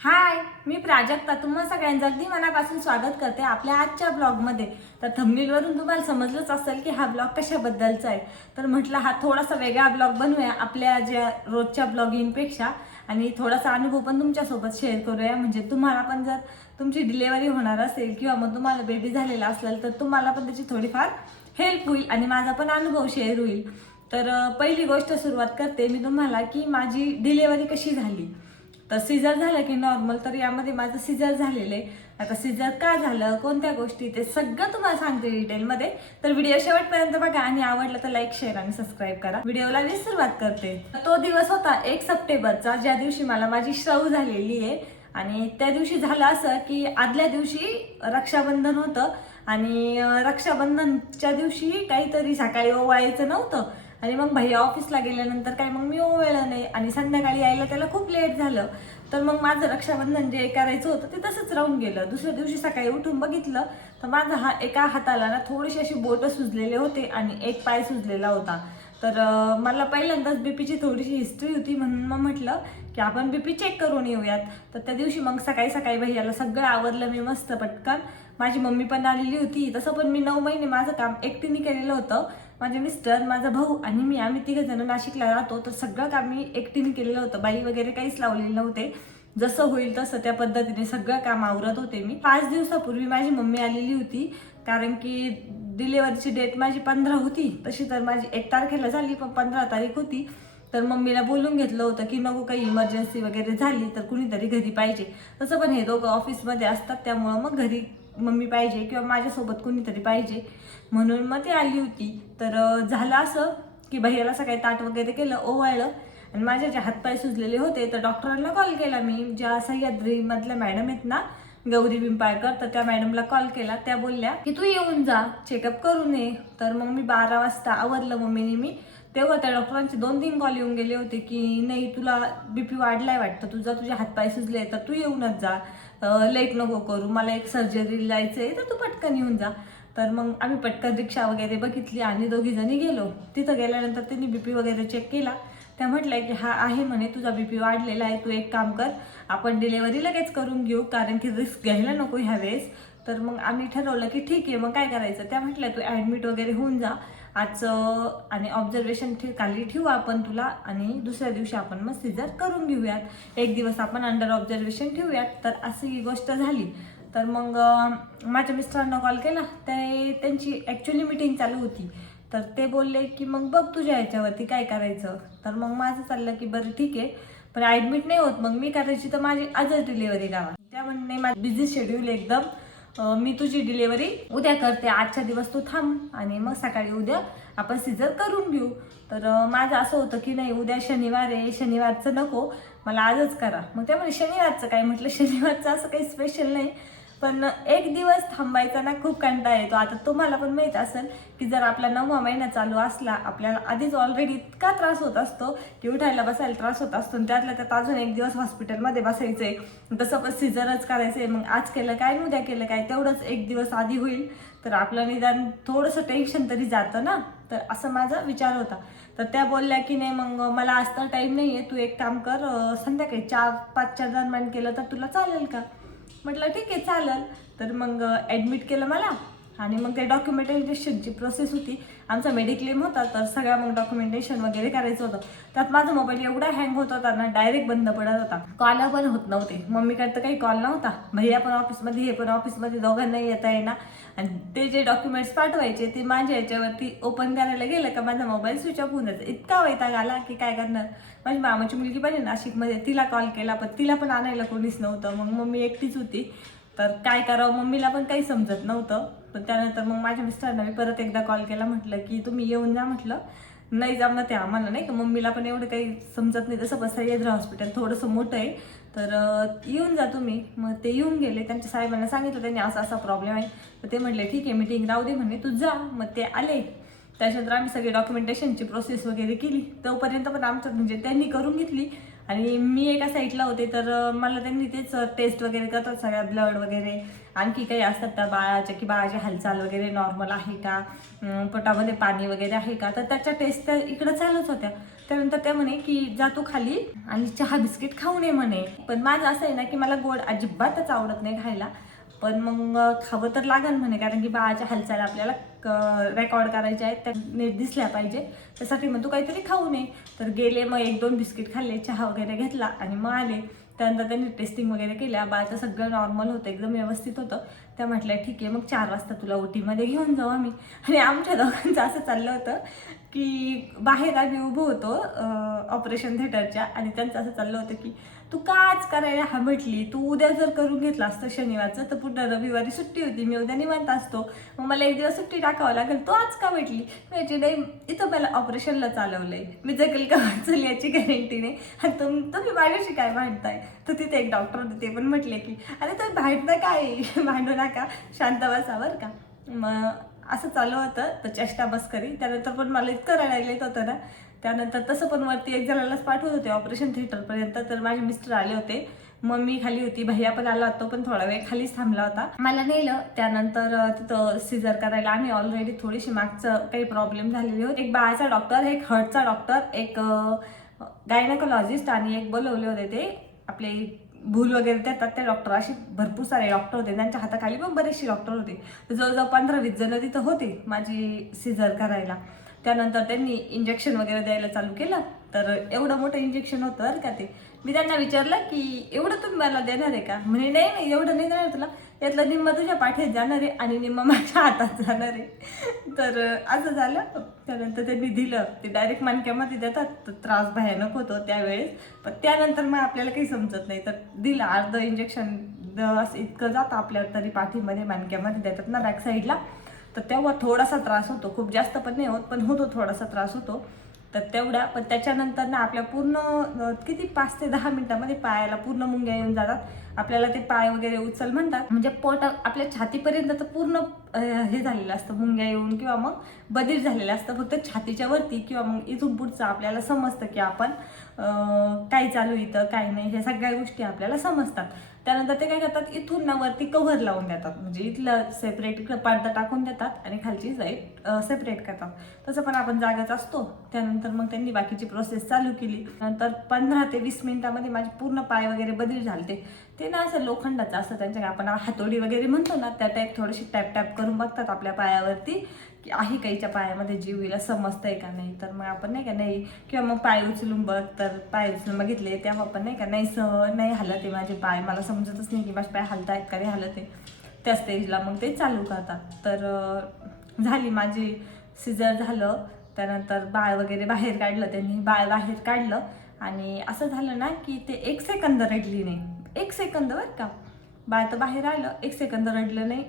हाय मी प्राजक्ता. तुम्हा सगळ्यांचं अगदी मनापासून स्वागत करते आपल्या आजच्या ब्लॉगमध्ये. तर थंबनेलवरून तुम्हाला समजलंच असेल की हा ब्लॉग कशाबद्दलचा आहे. तर म्हटलं हा थोडासा वेगळा ब्लॉग बनवूया आपल्या ज्या रोजच्या ब्लॉगिंगपेक्षा. आणि थोडासा अनुभव पण तुमच्यासोबत शेअर करूया. म्हणजे तुम्हाला पण जर तुमची डिलेवरी होणार असेल किंवा मग तुम्हाला बेबी झालेला असेल तर तुम्हाला पण त्याची थोडीफार हेल्प होईल आणि माझा पण अनुभव शेअर होईल. तर पहिली गोष्ट सुरुवात करते मी तुम्हाला की माझी डिलेवरी कशी झाली. तर सिजर झालं की नॉर्मल तर यामध्ये माझं सिजर झालेलं आहे. आता सिजर का झालं कोणत्या गोष्टी ते सगळं तुम्हाला सांगते डिटेलमध्ये. तर व्हिडिओ शेवटपर्यंत बघा आणि आवडलं तर लाईक शेअर आणि सबस्क्राईब करा. व्हिडिओला मी सुरुवात करते. तो दिवस होता एक सप्टेंबरचा ज्या दिवशी मला माझी श्रव झालेली आहे. आणि त्या दिवशी झालं असं की आदल्या दिवशी रक्षाबंधन होतं. आणि रक्षाबंधनच्या दिवशी काहीतरी सकाळी ओवाळायचं नव्हतं. आणि मग भैया ऑफिसला गेल्यानंतर काय मग मी वेळ नाही. आणि संध्याकाळी यायला त्याला खूप लेट झालं. तर मग माझं रक्षाबंधन जे करायचं होतं ते तसंच राहून गेलं. दुसऱ्या दिवशी सकाळी उठून बघितलं तर माझा हा एका हाताला ना थोडीशी अशी बोटं सुजलेले होते आणि एक पाय सुजलेला होता. तर मला पहिल्यांदाच बीपीची थोडीशी हिस्ट्री होती म्हणून मग म्हटलं की आपण बी पी चेक करून येऊयात. तर त्या दिवशी मग सकाळी सकाळी भैयाला सगळं आवरलं मी मस्त पटकन. माझी मम्मी पण आलेली होती. तसं पण मी नऊ महिने माझं काम एकटीने केलेलं होतं. माझे मिस्टर माझा भाऊ आणि मी आम्ही तिघं जण नाशिकला राहतो. तर सगळं काम मी एकटीने केलेलं होतं. बाई वगैरे काहीच लावलेले नव्हते. जसं होईल तसं त्या पद्धतीने सगळं काम आवरत होते मी. पाच दिवसापूर्वी माझी मम्मी आलेली होती. कारण की डिलेवरीची डेट माझी पंधरा होती. तशी तर माझी एक तारखेला झाली पण पंधरा तारीख होती. तर मम्मीला बोलून घेतलं होतं की नको काही इमर्जन्सी वगैरे झाली तर कुणीतरी घरी पाहिजे. तसं पण हे दोघं ऑफिसमध्ये असतात त्यामुळं मग घरी मम्मी पाहिजे किंवा माझ्यासोबत कुणीतरी पाहिजे. म्हणून मग ती आली होती. तर झालं असं की भैयाला सकाळी ताट वगैरे केलं ओवाळलं. आणि माझे जे हातपाय सुजलेले होते तर डॉक्टरांना कॉल केला मी. ज्या सह्याद्रीमधल्या मॅडम आहेत ना गौरी पिंपाळकर तर त्या मॅडमला कॉल केला. त्या बोलल्या की तू येऊन जा चेकअप करू ये तर मग मी बारा वाजता आवरलं मम्मीने मी. तेव्हा त्या डॉक्टरांचे दोन तीन कॉल येऊन गेले होते की नाही तुला बीपी वाढलाय वाटतं तुझा तुझे हातपाय सुजले तर तू येऊनच जा. लेट नको करू मला एक सर्जरी जायचं आहे तर तू पटकन येऊन जा. तर मग आम्ही पटकन रिक्षा वगैरे बघितली आणि दोघी जणी गेलो. तिथं गेल्यानंतर त्यांनी बी पी वगैरे चेक केला. त्या म्हटलंय की हा आहे म्हणे तुझा बीपी वाढलेला आहे तू एक काम कर आपण डिलेवरी लगेच करून घेऊ कारण की रिस्क घ्यायला नको ह्या वेळेस. तर मग आम्ही ठरवलं की ठीक आहे मग काय करायचं? त्या म्हटल्या तू ॲडमिट वगैरे होऊन जा. आजचं आणि ऑब्झर्वेशन ठे खाली ठेवू आपण तुला आणि दुसऱ्या दिवशी आपण मग सिजर करून घेऊयात. एक दिवस आपण अंडर ऑब्झर्वेशन ठेवूयात. तर अशी ही गोष्ट झाली. तर मग माझ्या मिस्टरांना कॉल केला. ते त्यांची ॲक्च्युली मिटिंग चालू होती. तर ते बोलले की मग बघ तुझ्या याच्यावरती काय करायचं. तर मग माझं चाललं की बरं ठीक आहे. पण ॲडमिट नाही होत. मग मी करायची तर माझी आजच डिलिव्हरी गावात त्या म्हणणे माझं बिझी शेड्यूल एकदम. मी तुझी डिलेवरी उद्या करते. आजच्या दिवस तू थांब आणि मग सकाळी उद्या आपण सिजर करून घेऊ. तर माझं असं होतं की नाही उद्या शनिवार आहे शनिवारचं नको मला आजच करा. मग त्यामुळे शनिवारचं काय? म्हटलं शनिवारचं असं काही स्पेशल नाही. पण एक दिवस थांबायचा ना खूप कंटाळा येतो. आता तुम्हाला पण माहीत असेल की जर आपला नववा महिना चालू असला आपल्याला आधीच ऑलरेडी इतका त्रास होत असतो की उठायला बसायला त्रास होत असतो आणि त्यातल्या त्यात अजून एक दिवस हॉस्पिटलमध्ये बसायचं आहे तसं पण सिजरच करायचं आहे मग आज केलं काय उद्या केलं काय? तेवढंच एक दिवस आधी होईल. तर आपलं निदान थोडंसं टेन्शन तरी जातं ना. तर असं माझा विचार होता. तर त्या बोलल्या की नाही मग मला आज तर टाईम नाही आहे तू एक काम कर संध्याकाळी चार पाचच्या दरम्यान केलं तर तुला चालेल का? म्हटलं ठीक आहे चालेल. तर मग ॲडमिट केलं मला. आणि मग ते डॉक्युमेंटेशनची प्रोसेस होती. आमचा मेडिक्लेम होता तर सगळ्या मग डॉक्युमेंटेशन वगैरे करायचं होतं. त्यात माझा मोबाईल एवढा हँग होत होता ना डायरेक्ट बंद पडत होता. कॉल पण होत नव्हते. मम्मीकडे तर काही कॉल नव्हता. भैया पण ऑफिसमध्ये हे पण ऑफिसमध्ये दोघांनाही येता येणार आणि ते जे डॉक्युमेंट्स पाठवायचे ते माझ्या याच्यावरती ओपन करायला गेलं का माझा मोबाईल स्विच ऑफ होऊन जायचा इतका वैताग आला की काय करणार? माझी मामाची मुलगी पण आहे नाशिकमध्ये. तिला कॉल केला पण तिला पण आणायला कोणीच नव्हतं. मग मम्मी एकटीच होती. तर काय करावं? मम्मीला पण काही समजत नव्हतं. पण त्यानंतर मग माझ्या मिस्टरांना मी परत एकदा कॉल केला म्हटलं की तुम्ही येऊन जा म्हटलं. नाही जमलं ते आम्हाला नाही का. मम्मीला पण एवढं काही समजत नाही. तसं पण येद्रा हॉस्पिटल थोडंसं मोठं आहे. तर येऊन जा तुम्ही. मग ते येऊन गेले. त्यांच्या साहेबांना सांगितलं त्यांनी असा असा प्रॉब्लेम आहे. तर ते म्हटले ठीक आहे मीटिंग राहू दे म्हणे. तू जा. मग ते आले. त्याच्यानंतर आम्ही सगळी डॉक्युमेंटेशनची प्रोसेस वगैरे केली. तोपर्यंत पण आमचं म्हणजे त्यांनी करून घेतली. आणि मी एका साईडला होते तर मला त्यांनी तेच टेस्ट वगैरे करतात सगळ्या ब्लड वगैरे. आणखी काही असतात त्या बाळाच्या की बाळाची हालचाल वगैरे नॉर्मल आहे का? पोटामध्ये पाणी वगैरे आहे का? तर त्याच्या टेस्ट त्या इकडं चालूच होत्या. त्यानंतर त्या म्हणे की जा तू खाली आणि चहा बिस्किट खाऊ नये म्हणे. पण माझं असं आहे ना की मला गोड अजिबातच आवडत नाही खायला. पण मग खावं तर लागेल म्हणे कारण की बाळाच्या हालचाल आपल्याला रेकॉर्ड करायच्या आहेत त्या नीट दिसल्या पाहिजे. त्यासाठी मग तू काहीतरी खाऊ नये तर गेले मग एक दोन बिस्किट खाल्ले चहा वगैरे घेतला आणि मग आले. त्यानंतर त्यांनी टेस्टिंग वगैरे केल्या. बाळाचं सगळं नॉर्मल होतं एकदम व्यवस्थित होतं. त्या म्हटल्या ठीक आहे मग चार वाजता तुला ओटीमध्ये घेऊन जाऊ आम्ही. आणि आमच्या दोघांचं असं चाललं होतं की बाहेर आम्ही उभं होतो ऑपरेशन थिएटरच्या आणि त्यांचं असं चाललं होतं की तू का आज करायला हा म्हटली तू उद्या जर करून घेतलास असतं शनिवारचं तर पुन्हा रविवारी सुट्टी होती. मी उद्या निवांत असतो. मग मला एक दिवस सुट्टी टाकावं लागेल. तू आज का म्हटली म्हणजे नाही इथं मला ऑपरेशनला चालवलंय. मी जगेल का वाचल याची गॅरंटी नाही. आणि तुम तुम्ही माझ्याशी काय भांडताय? तर तिथे एक डॉक्टर होते ते पण म्हटले की अरे तुम्ही भांडता काय? भांडू नका. शांत बसावर का. मग असं चालू होतं. तर चेष्टा मस्करी त्यानंतर पण मला इतकं रडायला येत होतं ना. त्यानंतर तसं पण वरती एक जणालाच पाठवत होते ऑपरेशन थिएटरपर्यंत तर माझे मिस्टर आले होते. मम्मी खाली होती. भैया पण आला होता. तो पण थोडा वेळ खालीच थांबला होता. मला नेलं. त्यानंतर तिथं सिझर करायला आम्ही ऑलरेडी थोडीशी मागचं काही प्रॉब्लेम झालेले होते. एक बाळाचा डॉक्टर एक हर्टचा डॉक्टर एक गायनाकोलॉजिस्ट आणि एक बोलवले होते ते. आपले भूल वगैरे देतात ते डॉक्टर असे भरपूर सारे डॉक्टर होते. त्यांच्या हाताखाली पण बरेचसे डॉक्टर होते. जवळजवळ पंधरा वीस जण तिथं होते माझी सिझर करायला. त्यानंतर त्यांनी इंजेक्शन वगैरे द्यायला चालू केलं. तर एवढं मोठं इंजेक्शन होतं बरं का ते. मी त्यांना विचारलं की एवढं तुम्ही मला देणार आहे का? म्हणे नाही नाही एवढं नाही देणार तुला. यातलं निम्मा तुझ्या पाठीत जाणार आहे आणि निम्मा माझ्या हातात जाणार आहे. तर असं झालं. त्यानंतर त्यांनी दिलं. ते डायरेक्ट मानक्यामध्ये देतात. तर त्रास भयानक होतो त्यावेळेस. पण त्यानंतर मग आपल्याला काही समजत नाही. तर दिलं. अर्ध इंजेक्शन असं इतकं जातं आपल्या तरी पाठीमध्ये मानक्यामध्ये देतात ना बॅक साईडला तर तेव्हा थोडासा त्रास होतो. खूप जास्त पण नाही होत पण होतो थोडासा त्रास होतो. तर तेवढा पण त्याच्यानंतर ना आपल्या पूर्ण किती पाच ते दहा मिनिटामध्ये पायाला पूर्ण मुंग्या येऊन जातात. आपल्याला ते पाय वगैरे उचल म्हणतात. म्हणजे पोट आपल्या छातीपर्यंत तर पूर्ण हे झालेलं असतं मुंग्या येऊन किंवा मग बधीर झालेलं असतं. फक्त छातीच्या वरती किंवा मग इथून पुढचं आपल्याला समजतं की आपण काय चालू इथं काय नाही ह्या सगळ्या गोष्टी आपल्याला समजतात. त्यानंतर ते काय करतात इथून ना वरती कव्हर लावून देतात. म्हणजे इथलं सेपरेट पडदा टाकून देतात आणि खालची साईड सेपरेट करतात. तसं पण आपण जागाच असतो. त्यानंतर मग त्यांनी बाकीची प्रोसेस चालू केली. नंतर पंधरा ते वीस मिनिटामध्ये माझे पूर्ण पाय वगैरे बदल झाले ते ना असं लोखंडाचं असं त्यांच्या आपण हातोडी वगैरे म्हणतो ना त्या टाईप थोडीशी टॅप टॅप करून बघतात आपल्या पायावरती की आहे काहीच्या पायामध्ये जीव हिला समजतंय का नाही? तर मग आपण नाही का नाही. किंवा मग पाय उचलून बघ तर पाय उचलून बघितले तेव्हा आपण नाही का नाही स नाही हलत आहे माझे पाय मला समजतच नाही की माझे पाय हलतायत का नाही हलत. आहे त्या स्टेजला मग ते चालू करतात. तर झाली माझी सिजर झालं. त्यानंतर बाळ वगैरे बाहेर काढलं त्यांनी. बाळ बाहेर काढलं आणि असं झालं ना की ते एक सेकंद रडली नाही. एक सेकंद बरं का. बाळ तर बाहेर आलं एक सेकंद रडलं नाही.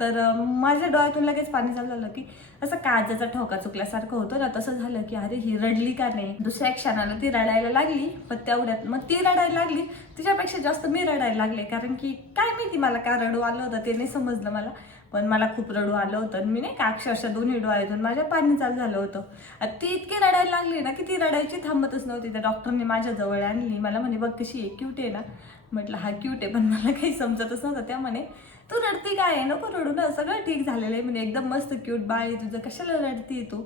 तर माझ्या डोळ्यातून लगेच पाणी झालं की असं काजाचा ठोका चुकल्यासारखं होतं ना तसं झालं की अरे ही रडली का नाही? दुसऱ्या क्षणाला ती रडायला लागली पण तेवढ्यात मग ती रडायला लागली. तिच्यापेक्षा जास्त मी रडायला लागले कारण की काय माहिती मला का रडू आलं होतं ते नाही समजलं मला. पण मला खूप रडू आलं होतं आणि मी नाही का अक्षरशः दोन्ही डोळ्यातून माझ्या पाणी चालू झालं होतं. ती इतकी रडायला लागली ना की ती रडायची थांबतच नव्हती. त्या डॉक्टरने माझ्या जवळ आणली. मला म्हणे बघ कशी आहे क्यूट आहे ना. म्हटलं हा क्यूट आहे पण मला काही समजतच नव्हतं. त्या म्हणे तू रडती काय आहे? नको रडू ना सगळं ठीक झालेलं आहे. म्हणजे एकदम मस्त क्यूट बाळ आहे तुझं कशाला रडती तू?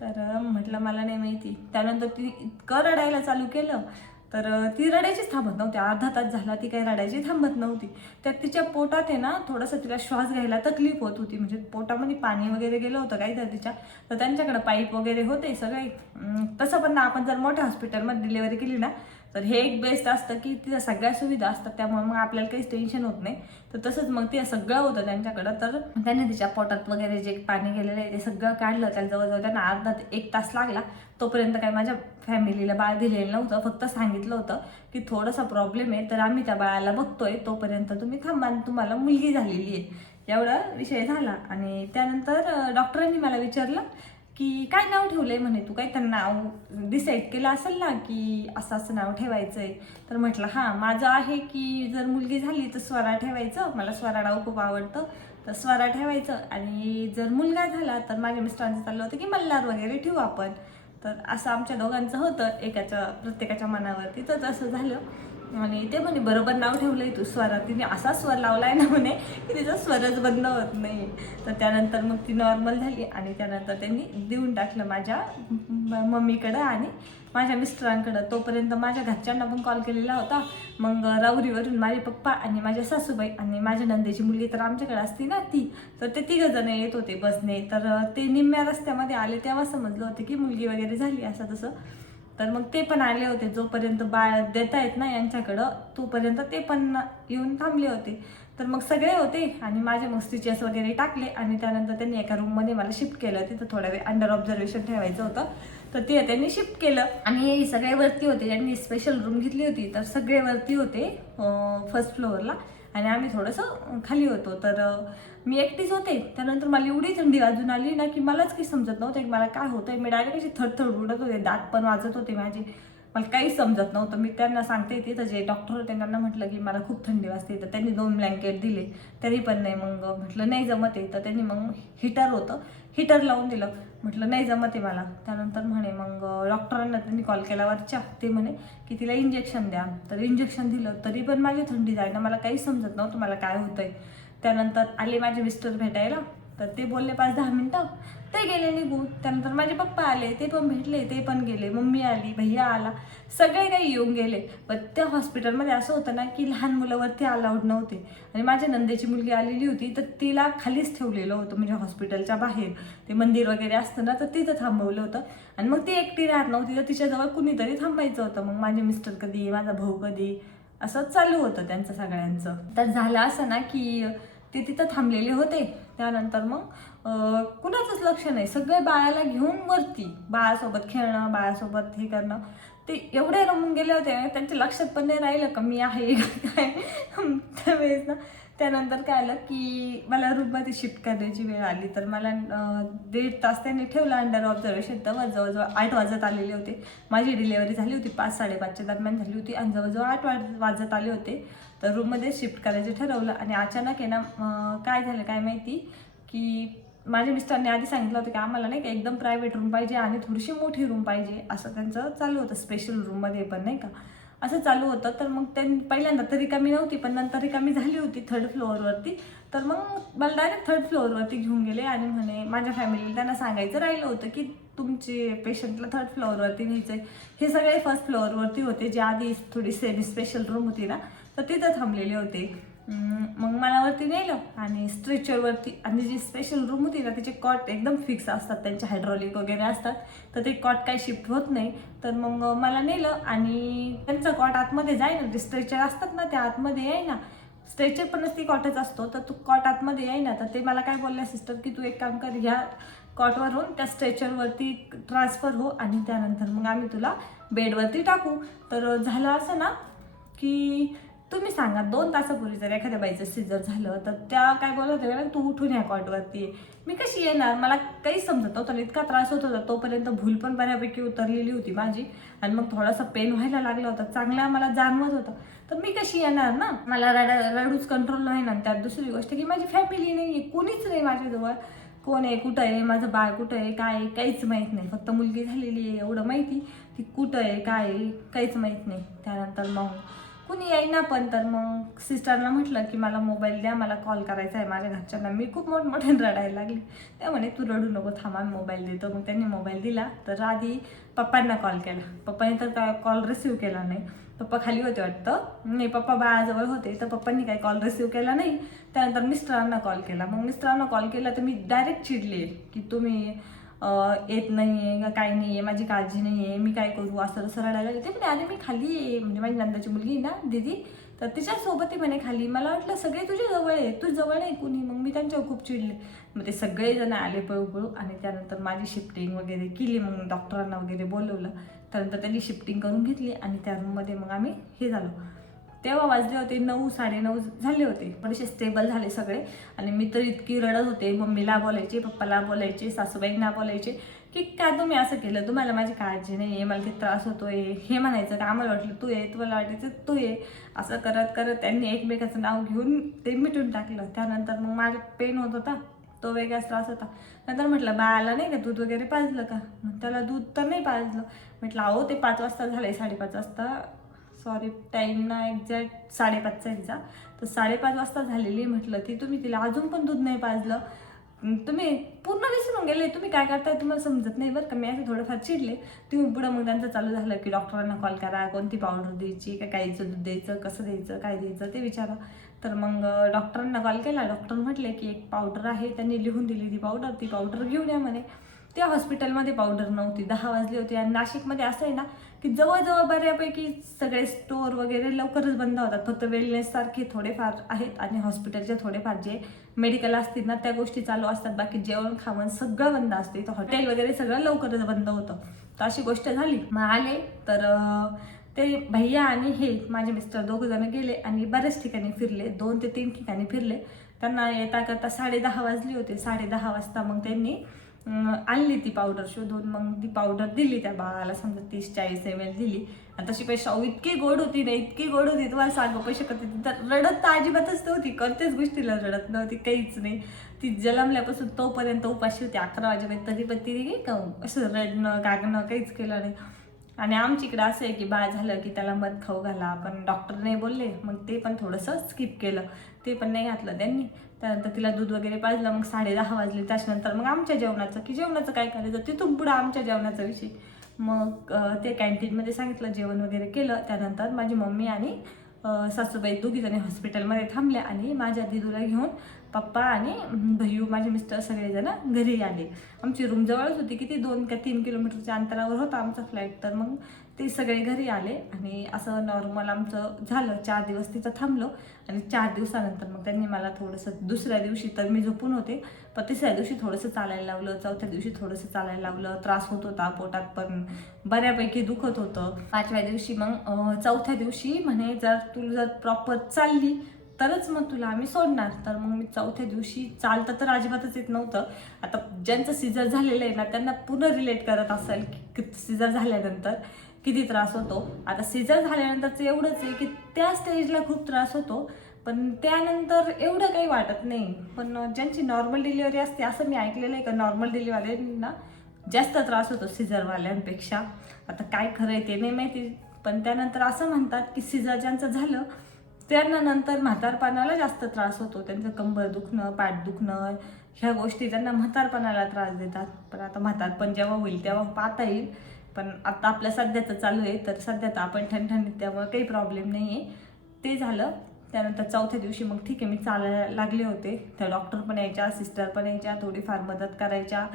तर म्हटलं मला नाही माहिती. त्यानंतर ती इतकं रडायला चालू केलं तर ती रडायचीच थांबत नव्हती. अर्धा तास झाला ती काही रडायची थांबत नव्हती. त्यात तिच्या पोटात आहे ना थोडंसं तिला श्वास घ्यायला तकलीफ होत होती. म्हणजे पोटामध्ये पाणी वगैरे गेलं होतं काही तर तिच्या तर त्यांच्याकडे पाईप वगैरे होते सगळे. तसं पण ना आपण जर मोठ्या हॉस्पिटलमध्ये डिलेवरी केली ना तर हे एक बेस्ट असतं की तिथं सगळ्या सुविधा असतात त्यामुळे मग आपल्याला काहीच टेन्शन होत नाही. तर तसंच मग ते सगळं होतं त्यांच्याकडं. तर त्याने तिच्या पोटात वगैरे जे पाणी गेलेलं आहे ते सगळं काढलं. त्याला जवळजवळ त्यांना अर्धा ते एक तास लागला. तोपर्यंत काय माझ्या फॅमिलीला बाळ दिलेलं नव्हतं. फक्त सांगितलं होतं की थोडासा प्रॉब्लेम आहे तर आम्ही त्या बाळाला बघतोय. तोपर्यंत तुम्ही थांबा तुम्हाला मुलगी झालेली आहे. एवढा विषय झाला. आणि त्यानंतर डॉक्टरांनी मला विचारलं की काय नाव ठेवलंय म्हणे तू? काय त्यांना नाव डिसाईड केलं असेल ना की असं असं नाव ठेवायचंय? तर म्हटलं हां माझं आहे की जर मुलगी झाली तर स्वरा ठेवायचं. मला स्वरा नाव खूप आवडतं. तर स्वरा ठेवायचं. आणि जर मुलगा झाला तर माझ्या मिस्टरांचं चाललं होतं की मल्हार वगैरे ठेवू आपण. तर असं आमच्या दोघांचं होतं एकाच्या प्रत्येकाच्या मनावरती. तर तसं झालं. आणि ते म्हणे बरोबर नाव ठेवलंय तू स्वरात तिने असा स्वर लावलाय ना म्हणे की तिचा स्वरच बंद होत नाही. तर त्यानंतर मग ती नॉर्मल झाली आणि त्यानंतर त्यांनी देऊन टाकलं माझ्या मम्मीकडं आणि माझ्या मिस्टरांकडं. तोपर्यंत माझ्या घरच्यांना पण कॉल केलेला होता. मग राऊरीवरून माझे पप्पा आणि माझ्या सासूबाई आणि माझ्या नंदेची मुलगी तर आमच्याकडे असती ना ती तर ते तिघं जण येत होते बसने. तर ते निम्म्या रस्त्यामध्ये आले तेव्हा समजलं होतं की मुलगी वगैरे झाली असं तसं. तर मग ते पण आले होते. जोपर्यंत बाळ देता येत ना यांच्याकडं तोपर्यंत ते पण येऊन थांबले होते. तर मग सगळे होते आणि माझे मग स्टिचेस वगैरे टाकले आणि त्यानंतर त्यांनी एका रूममध्ये मला शिफ्ट केलं. तिथं थोडा वेळ अंडर ऑब्झर्वेशन ठेवायचं होतं. तर ते त्यांनी शिफ्ट केलं. आणि सगळे वरती होते. त्यांनी स्पेशल रूम घेतली होती. तर सगळे वरती होते फर्स्ट फ्लोअरला आणि आम्ही थोडंसं खाली होतो. तर मी एकटीच होते. त्यानंतर मला एवढी थंडी वाजून आली ना की मलाच काही समजत नव्हतं. की मला काय होतंय? मी डायरेक्ट अशी थरथर उडत होते. दात पण वाजत होते माझे. मला काहीच समजत नव्हतं. मी त्यांना सांगते तिथं जे डॉक्टर होते त्यांना म्हटलं की मला खूप थंडी वाजते. तर त्यांनी दोन ब्लँकेट दिले. तरी पण नाही मग म्हटलं नाही जमत आहे. तर त्यांनी मग हिटर होतं. हिटर लावून दिलं. म्हटलं नाही जमत आहे मला. त्यानंतर म्हणे मग डॉक्टरांना त्यांनी कॉल केला वरच्या. ते म्हणे की तिला इंजेक्शन द्या. तर इंजेक्शन दिलं. तरी पण माझी थंडी जायना. मला काहीच समजत नव्हतं मला काय होतं आहे त्यानंतर आले माझे मिस्टर भेटायला. तर ते बोलले पाच दहा मिनटं. ते गेले निघून. त्यानंतर माझे पप्पा आले ते पण भेटले ते पण गेले. मम्मी आली भैया आला सगळे काही येऊन गेले. पण त्या हॉस्पिटलमध्ये असं होतं ना की लहान मुलावरती अलाउड नव्हते. आणि माझ्या नंदेची मुलगी आलेली होती तर तिला खालीच ठेवलेलं होतं म्हणजे हॉस्पिटलच्या बाहेर. ते मंदिर वगैरे असतं ना तर तिथं थांबवलं होतं. आणि मग ती एकटी राहत नव्हती तर तिच्याजवळ कुणीतरी थांबायचं होतं. मग माझे मिस्टर कधी माझा भाऊ कधी असं चालू होतं त्यांचं सगळ्यांचं. तर झालं असं ना की ते तिथं थांबलेले होते. त्यानंतर मग कुणाचंच लक्ष नाही. सगळे बाळाला घेऊन वरती बाळासोबत खेळणं बाळासोबत हे करणं. ते एवढे रमून गेले होते त्यांच्या लक्षात पण नाही राहिलं का मी आहे काय. त्यावेळेस ना त्यानंतर काय आलं की मला रूममध्ये शिफ्ट करण्याची वेळ आली. तर मला दीड तास त्यांनी ठेवलं अंडर ऑब्झर्वेशन तेव्हा जवळजवळ आठ वाजत आलेले होते. माझी डिलेवरी झाली होती पाच साडेपाचच्या दरम्यान झाली होती आणि जवळजवळ आठ वाज वाजत आले होते. तर रूममध्ये शिफ्ट करायचं ठरवलं आणि अचानक आहे ना काय झालं काय माहिती? की माझ्या मिस्टरने आधी सांगितलं होतं की आम्हाला नाही का एकदम प्रायव्हेट रूम पाहिजे आणि थोडीशी मोठी रूम पाहिजे. असं त्यांचं चालू होतं. स्पेशल रूममध्ये पण नाही का? असं चालू होतं. तर मग ते पहिल्यांदा तर रिकामी नव्हती पण नंतर रिकामी झाली होती थर्ड फ्लोअरवरती तर मग मला डायरेक्ट थर्ड फ्लोअरवरती घेऊन गेले आणि म्हणे माझ्या फॅमिलीला त्यांना सांगायचं राहिलं होतं की तुमचे पेशंटला थर्ड फ्लोअरवरती न्यायचं आहे हे सगळे फर्स्ट फ्लोअरवरती होते जे आधी थोडी सेमी स्पेशल रूम होती ना तर तिथं थांबलेले होते. मग मला वरती नेलं आणि स्ट्रेचरवरती आणि जी स्पेशल रूम होती ना त्याचे कॉट एकदम फिक्स असतात त्यांचे हायड्रॉलिक वगैरे असतात. तर ते कॉट काही शिफ्ट होत नाही. तर मग मला नेलं आणि त्यांचा कॉट आतमध्ये जाय ना जे स्ट्रेचर असतात ना त्या आतमध्ये आहे ना. स्ट्रेचर पण ती कॉटच असतो. तर तू कॉट आतमध्ये आहे ना तर ते मला काय बोलल्या सिस्टर की तू एक काम कर ह्या कॉटवरून त्या स्ट्रेचरवरती ट्रान्सफर हो आणि त्यानंतर मग आम्ही तुला बेडवरती टाकू. तर झालं असं ना की तुम्ही सांगा दोन तासापूर्वी जर एखाद्या बाईचं सिजर झालं तर त्या काय बोलत होत्या तू उठून या कॉटवरती. मी कशी येणार? मला काहीच समजत नव्हतं आणि इतका त्रास होत होता. तोपर्यंत भूल पण बऱ्यापैकी उतरलेली होती माझी आणि मग थोडासा पेन व्हायला लागला होता. चांगला मला जाणवत होतं. तर मी कशी येणार ना? मला रडा रडूच कंट्रोल नाही ना. त्यात दुसरी गोष्ट की माझी फॅमिली नाही आहे. कुणीच नाही माझ्याजवळ. कोण आहे कुठं आहे माझं बाळ कुठं आहे काय आहे काहीच माहीत नाही. फक्त मुलगी झालेली आहे एवढं माहिती. ती कुठं आहे काय आहे काहीच माहीत नाही. त्यानंतर मग कुणी येईना पण तर मग सिस्टरला म्हटलं की मला मोबाईल द्या मला कॉल करायचा आहे माझ्या घरच्यांना. मी खूप मोठमोठ्याने रडायला लागली. त्या म्हणे तू रडू नको थांबा मी मोबाईल देतो. मग त्यांनी मोबाईल दिला. तर आधी पप्पांना कॉल केला. पप्पाने तर काय कॉल रिसिव्ह केला नाही. पप्पा खाली होते वाटतं. नाही पप्पा बाळाजवळ होते. तर पप्पांनी काही कॉल रिसिव्ह केला नाही. त्यानंतर मिस्टरांना कॉल केला. मग मिस्टरांना कॉल केला तर मी डायरेक्ट चिडले की तुम्ही येत नाही आहे काय नाही आहे माझी काळजी नाही आहे मी काय करू? असं तसं रडायला लागले. ते म्हणे अरे मी खाली आहे. म्हणजे माझी नंदाची मुलगी ना दिदी तर तिच्यासोबत म्हणे खाली. मला वाटलं सगळे तुझ्या जवळ आहे तू जवळ नाही कुणी? मग मी त्यांच्यावर खूप चिडले. मग ते सगळेजण आले पळू पळू आणि त्यानंतर माझी शिफ्टिंग वगैरे केली. मग डॉक्टरांना वगैरे बोलवलं. त्यानंतर त्यांनी शिफ्टिंग करून घेतली आणि त्या रूममध्ये मग आम्ही हे झालो. तेव्हा वाजले होते नऊ साडेनऊ झाले होते. थोडेसे स्टेबल झाले सगळे. आणि मी तर इतकी रडत होते. मम्मीला बोलायचे पप्पाला बोलायचे सासूबाईंना बोलायचे की काय तुम्ही असं केलं? तुम्हाला माझी काळजी नाही आहे मला किती त्रास होतोय. हे म्हणायचं का? आम्हाला वाटलं तू ये तुम्हाला वाटायचं तू ये. असं करत करत त्यांनी एकमेकाचं नाव घेऊन ते मिटून टाकलं. त्यानंतर मग माझा पेन होत होता. तो वेगळाच त्रास होता. नंतर म्हटलं बाळाला नाही का दूध वगैरे पाजलं का? मग त्याला दूध तर नाही पाजलं. म्हटलं अहो ते पाच वाजता झाले साडेपाच वाजता. सॉरी टाईम ना एक्झॅक्ट साडेपाचचा यांचा तर साडेपाच वाजता झालेली म्हटलं ती. तुम्ही तिला अजून पण दूध नाही पाजलं. तुम्ही पूर्ण विसरून गेले. तुम्ही काय करताय तुम्हाला समजत नाही बरं का. मी असं थोडंफार चिडले. तुम्ही पुढं मग त्यांचं चालू झालं की डॉक्टरांना कॉल करा. कोणती पावडर द्यायची? का गाईचं दूध द्यायचं? कसं द्यायचं? काय द्यायचं? ते विचारा. तर मग डॉक्टरांना कॉल केला. डॉक्टर म्हटले की एक पावडर आहे. त्यांनी लिहून दिली ती पावडर ती पावडर घेऊन या म्हणे. त्या हॉस्पिटलमध्ये पावडर नव्हती. दहा वाजले होते. आणि नाशिकमध्ये असं आहे ना की जवळजवळ बऱ्यापैकी सगळे स्टोअर वगैरे लवकरच बंद होतात. फक्त वेलनेस सारखे थोडेफार आहेत आणि हॉस्पिटलचे थोडेफार जे मेडिकल असतील ना त्या गोष्टी चालू असतात. बाकी जेवण खावण सगळं बंद असते. तर हॉटेल वगैरे सगळं लवकरच बंद होतं. तर अशी गोष्ट झाली. मग आले तर ते भैया आणि हे माझे मिस्टर दोघं जण गेले आणि बऱ्याच ठिकाणी फिरले. दोन ते तीन ठिकाणी फिरले. त्यांना येता करता साडे वाजली होते. साडे वाजता मग त्यांनी आणली ती पावडर शोधून. मग ती पावडर दिली त्या बाळाला समजा तीस चाळीस एम एल दिली. आणि तशी पैसा इतकी गोड होती ना इतकी गोड होती. तुम्हाला सांगू पैसे करते तर रडत तर अजिबातच नव्हती. कोणत्याच गोष्टीला रडत नव्हती काहीच नाही. ती जन्मल्यापासून तोपर्यंत उपाशी होती. अकरा वाजेपर्यंत तरी पण तिने काही का असं रडणं गागणं काहीच केलं नाही. आणि आमच्या इकडं असं आहे की बाळ झालं की त्याला मध खाऊ घाला. पण डॉक्टर नाही बोलले. मग ते पण थोडंसं स्किप केलं. ते पण नाही घातलं त्यांनी. त्यानंतर तिला दूध वगैरे पाजलं मग साडे दहा वाजले. त्याच्यानंतर मग आमच्या जेवणाचं की जेवणाचं काय करायचं? तिथून पुढं आमच्या जेवणाचा विषय. मग ते कॅन्टीनमध्ये सांगितलं जेवण वगैरे केलं. त्यानंतर माझी मम्मी आणि सासूबाई दोघीजणी हॉस्पिटलमध्ये थांबल्या आणि माझ्या दिदूला घेऊन पप्पा आणि भैयू माझे मिस्टर सगळेजण घरी आले. आमची रूम जवळच होती किती दोन का तीन किलोमीटरच्या अंतरावर होता आमचा फ्लाईट तर मग ते सगळे घरी आले आणि असं नॉर्मल आमचं झालं. चार दिवस तिथं थांबलो आणि चार दिवसानंतर मग त्यांनी मला थोडंसं दुसऱ्या दिवशी तर मी झोपून होते पण तिसऱ्या दिवशी थोडंसं चालायला लावलं चौथ्या दिवशी थोडंसं चालायला लावलं. त्रास होत होता पोटात पण बऱ्यापैकी दुखत होतं. पाचव्या दिवशी मग चौथ्या दिवशी म्हणे जर तू जर प्रॉपर चालली तरच मग तुला आम्ही सोडणार. तर मग मी चौथ्या दिवशी चालतं तर अजिबातच येत नव्हतं. आता ज्यांचं सिजर झालेलं आहे ना त्यांना पुन्हा रिलेट करत असेल की सिजर झाल्यानंतर. किती त्रास होतो. आता सिजर झाल्यानंतरचं एवढंच आहे की त्या स्टेजला खूप त्रास होतो. पण त्यानंतर एवढं काही वाटत नाही. पण ज्यांची नॉर्मल डिलिव्हरी असते असं मी ऐकलेलं आहे का नॉर्मल डिलिव्हरींना जास्त त्रास होतो सिझरवाल्यांपेक्षा आता काय खरं आहे ते नाही माहिती. पण त्यानंतर असं म्हणतात की सिझर ज्यांचं झालं त्यांना नंतर म्हातारपणाला जास्त त्रास होतो. त्यांचं कंबर दुखणं पाठ दुखणं ह्या गोष्टी त्यांना म्हातारपणाला त्रास देतात. पण आता म्हातारपण जेव्हा होईल तेव्हा पाहता येईल. पण आता आपल्या सध्याचं चालू आहे तर सध्या तर आपण ठणठणीत त्यामुळे काही प्रॉब्लेम नाही आहे ते झालं. त्यानंतर चौथ्या दिवशी मग ठीक आहे मी चालायला लागले होते. त्या डॉक्टर पण यायच्या सिस्टर पण यायच्या थोडीफार मदत करायच्या.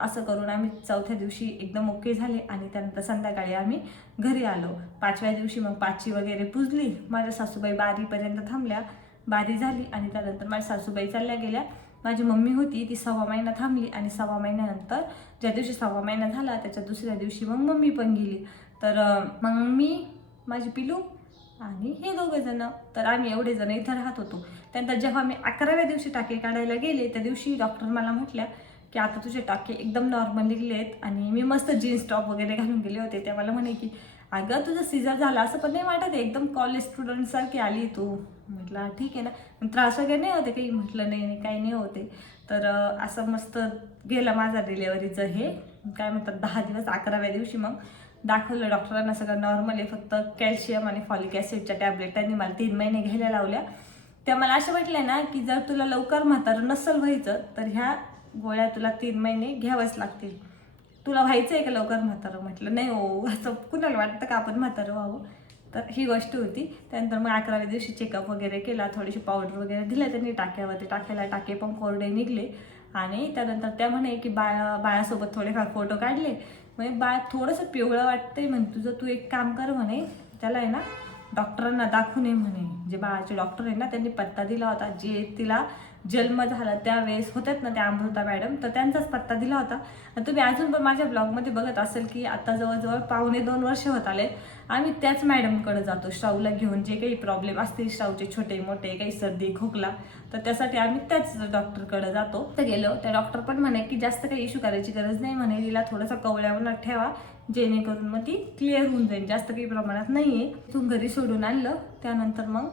असं करून आम्ही चौथ्या दिवशी एकदम ओके झाले आणि त्यानंतर संध्याकाळी आम्ही घरी आलो. पाचव्या दिवशी मग पाची वगैरे पुजली. माझ्या सासूबाई बारीपर्यंत थांबल्या. बारी झाली आणि त्यानंतर माझ्या सासूबाई चालल्या गेल्या. माझी मम्मी होती ती सव्वा महिना थांबली आणि सव्वा महिन्यानंतर ज्या दिवशी सव्वा महिना झाला त्याच्या दुसऱ्या दिवशी मग मम्मी पण गेली. तर मग मी माझी पिलू आणि हे दोघे जण. तर आम्ही एवढे जण इथं राहत होतो. त्यानंतर जेव्हा मी अकराव्या दिवशी टाके काढायला गेले त्या दिवशी डॉक्टर मला म्हटल्या की आता तुझे टाके एकदम नॉर्मल निघले आहेत आणि मी मस्त जीन्स टॉप वगैरे घालून गेले होते. ते मला म्हणे की अगं तुझं सीझर झाला असं पण नाही वाटत एकदम कॉलेज स्टुडंटसारखी आली तू. म्हटलं ठीक आहे ना. त्रास वगैरे नाही होते काही? म्हटलं नाही नाही काही नाही होते. तर असं मस्त गेला माझा डिलेवरीचं हे. काय म्हणतात दहा दिवस अकराव्या दिवशी मग दाखवलं डॉक्टरांना सगळं नॉर्मल आहे. फक्त कॅल्शियम आणि फॉलिक ॲसिडच्या टॅबलेट त्यांनी मला तीन महिने घ्यायला लावल्या. त्या मला असं वाटलं ना की जर तुला लवकर म्हातारं नसल व्हायचं तर ह्या गोळ्या तुला तीन महिने घ्यावंच लागतील. तुला व्हायचं आहे का लवकर म्हातारं? म्हटलं नाही हो असं कुणाला वाटतं का आपण म्हातारं व्हावं? तर ही गोष्ट होती. त्यानंतर मग अकराव्या दिवशी चेकअप वगैरे केला थोडीशी पावडर वगैरे दिल्या त्यांनी टाक्यावरती टाक्याला टाके पण कोरडे निघले. आणि त्यानंतर त्या म्हणे की बाळा बाळासोबत थोडेफार फोटो काढले. म्हणजे बाळ थोडंसं पिवळं वाटतंय म्हणे. तुझं तू एक काम कर म्हणे. त्याला आहे ना डॉक्टरांना दाखवू नये म्हणे. जे बाळाचे डॉक्टर आहे ना त्यांनी पत्ता दिला होता. जे तिला जन्म झाला त्यावेळेस होत्यात ना त्या अमृता मॅडम तर त्यांचाच पत्ता दिला होता. तुम्ही अजून पण माझ्या ब्लॉगमध्ये बघत असेल की आता जवळजवळ पावणे दोन वर्ष होत आले आम्ही त्याच मॅडमकडे जातो श्राऊला घेऊन जे काही प्रॉब्लेम असतील श्राऊचे छोटे मोठे काही सर्दी खोकला तर त्यासाठी आम्ही त्याच डॉक्टरकडे जातो. तर गेलो त्या डॉक्टर पण म्हणे की जास्त काही इश्यू करायची गरज नाही म्हणे तिला थोडासा कवळ्यावर ठेवा जेणेकरून मग ती क्लिअर होऊन जाईल जास्त काही प्रमाणात नाही आहे तू घरी सोडून आणलं त्यानंतर मग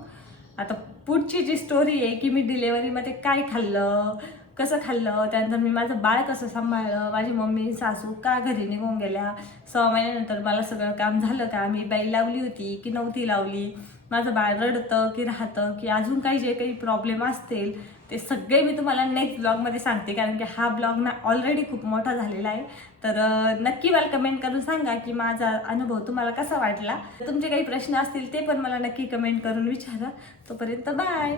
आता पुढची जी स्टोरी आहे की मी डिलेवरीमध्ये काय खाल्लं कसं खाल्लं त्यानंतर मी माझं बाळ कसं सांभाळलं माझी मम्मी सासू का घरी निघून गेल्या सहा महिन्यानंतर मला सगळं काम झालं का? मी बाई लावली होती की नव्हती लावली? माझं बाळ रडतं की राहतं की अजून काही जे काही प्रॉब्लेम असतील ते सगळे मी तुम्हाला नेक्स्ट ब्लॉगमध्ये सांगते. कारण की हा ब्लॉग ना ऑलरेडी खूप मोठा झालेला आहे. तर नक्की मला कमेंट करून सांगा की माझा अनुभव तुम्हाला कसा वाटला. तुमचे काही प्रश्न असतील ते पण मला नक्की कमेंट करून विचारा. तोपर्यंत बाय